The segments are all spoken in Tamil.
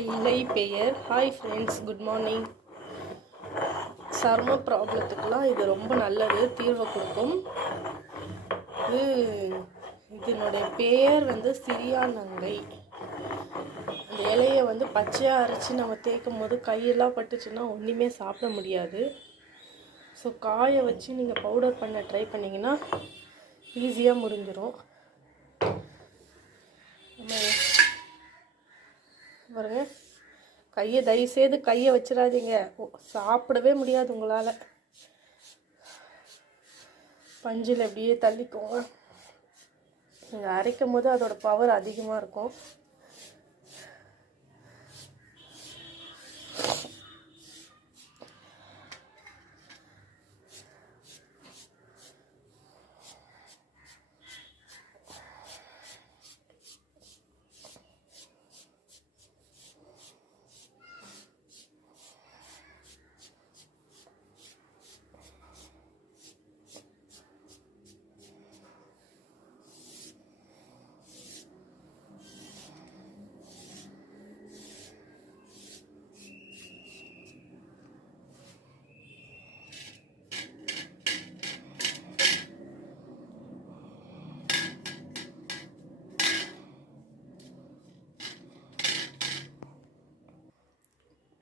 இலை பெயர். Hi friends, good morning. சர்ம ப்ராப்ளத்துக்கெலாம் இது ரொம்ப நல்லது, தீர்வை கொடுக்கும். இதனுடைய பெயர் சிரியா நங்கை. அந்த இலையை பச்சையாக அரைச்சி நம்ம தேய்க்கும் போது கையெல்லாம் பட்டுச்சுன்னா ஒன்றுமே சாப்பிட முடியாது. ஸோ காய வச்சு நீங்கள் பவுடர் பண்ண ட்ரை பண்ணிங்கன்னா ஈஸியாக முடிஞ்சிடும். பாருங்க, கையை தயவுசெய்து கையை வச்சிடாதீங்க, சாப்பிடவே முடியாது உங்களால். பஞ்சில் அப்படியே தள்ளிக்கோங்க. நீங்கள் அரைக்கும் போது அதோட பவர் அதிகமாக இருக்கும்.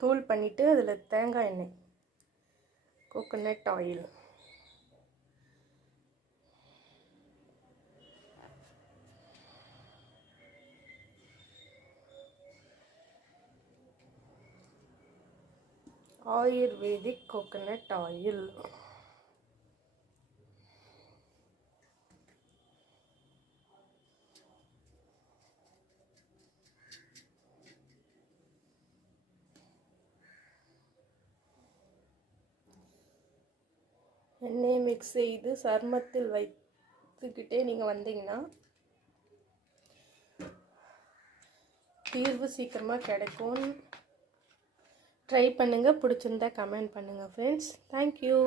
தூள் பண்ணிவிட்டு அதில் தேங்காய் எண்ணெய், coconut oil, ayurvedic coconut oil, எண்ணெயை மிக்ஸ் செய்து சருமத்தில் வைத்துக்கிட்டே நீங்கள் வந்தீங்கன்னா தீர்வு சீக்கிரமாக கிடைக்கும். ட்ரை பண்ணுங்கள். பிடிச்சிருந்தா கமெண்ட் பண்ணுங்கள் ஃப்ரெண்ட்ஸ். தேங்க்யூ.